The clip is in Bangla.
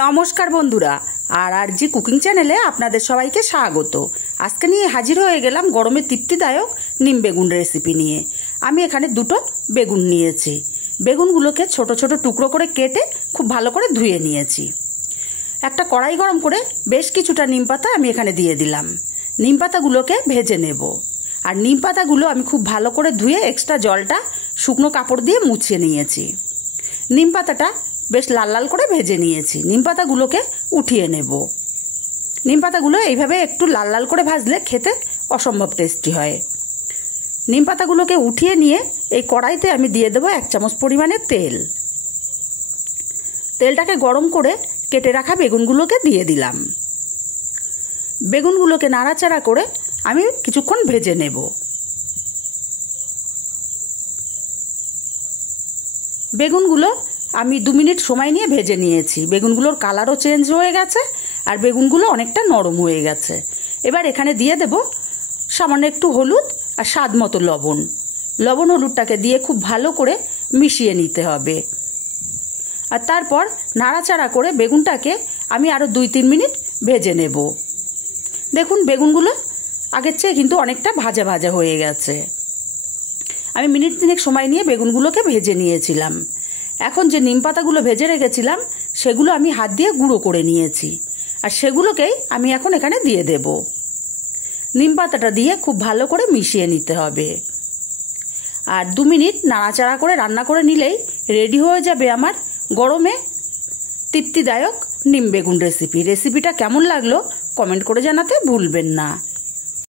নমস্কার বন্ধুরা, আর কুকিং চ্যানেলে আপনাদের সবাইকে স্বাগত। আজকে নিয়ে হাজির হয়ে গেলাম গরমে তৃপ্তিদায়ক নিম বেগুন রেসিপি নিয়ে। আমি এখানে দুটো বেগুন নিয়েছি। বেগুনগুলোকে ছোট ছোট টুকরো করে কেটে খুব ভালো করে ধুয়ে নিয়েছি। একটা কড়াই গরম করে বেশ কিছুটা নিম পাতা আমি এখানে দিয়ে দিলাম। নিম পাতাগুলোকে ভেজে নেব। আর নিম পাতাগুলো আমি খুব ভালো করে ধুয়ে এক্সট্রা জলটা শুকনো কাপড় দিয়ে মুছিয়ে নিয়েছি। নিম পাতাটা বেশ লাল লাল করে ভেজে নিয়েছি। নিম পাতাগুলোকে উঠিয়ে নেব। নিম পাতাগুলো এইভাবে একটু লাল লাল করে ভাজলে খেতে অসম্ভব টেস্টি হয়। নিম পাতাগুলোকে উঠিয়ে নিয়ে এই কড়াইতে আমি দিয়ে দেবো 1 চামচ পরিমাণে তেল। তেলটাকে গরম করে কেটে রাখা বেগুনগুলোকে দিয়ে দিলাম। বেগুনগুলোকে নাড়াচাড়া করে আমি কিছুক্ষণ ভেজে নেব। বেগুনগুলো আমি 2 মিনিট সময় নিয়ে ভেজে নিয়েছি। বেগুনগুলোর কালারও চেঞ্জ হয়ে গেছে আর বেগুনগুলো অনেকটা নরম হয়ে গেছে। এবার এখানে দিয়ে দেব সামান্য একটু হলুদ আর স্বাদ মতো লবণ। লবণ হলুদটাকে দিয়ে খুব ভালো করে মিশিয়ে নিতে হবে। আর তারপর নাড়াচাড়া করে বেগুনটাকে আমি আরও 2-3 মিনিট ভেজে নেব। দেখুন বেগুনগুলো আগের চেয়ে কিন্তু অনেকটা ভাজা ভাজা হয়ে গেছে। আমি মিনিট 3 সময় নিয়ে বেগুনগুলোকে ভেজে নিয়েছিলাম। এখন যে নিম পাতাগুলো ভেজে রেখেছিলাম সেগুলো আমি হাত দিয়ে গুঁড়ো করে নিয়েছি। আর সেগুলোকেই আমি এখন এখানে দিয়ে দেব। নিম পাতাটা দিয়ে খুব ভালো করে মিশিয়ে নিতে হবে। আর 2 মিনিট নাড়াচাড়া করে রান্না করে নিলেই রেডি হয়ে যাবে আমার গরমে তৃপ্তিদায়ক নিম বেগুন রেসিপি। রেসিপিটা কেমন লাগলো কমেন্ট করে জানাতে ভুলবেন না।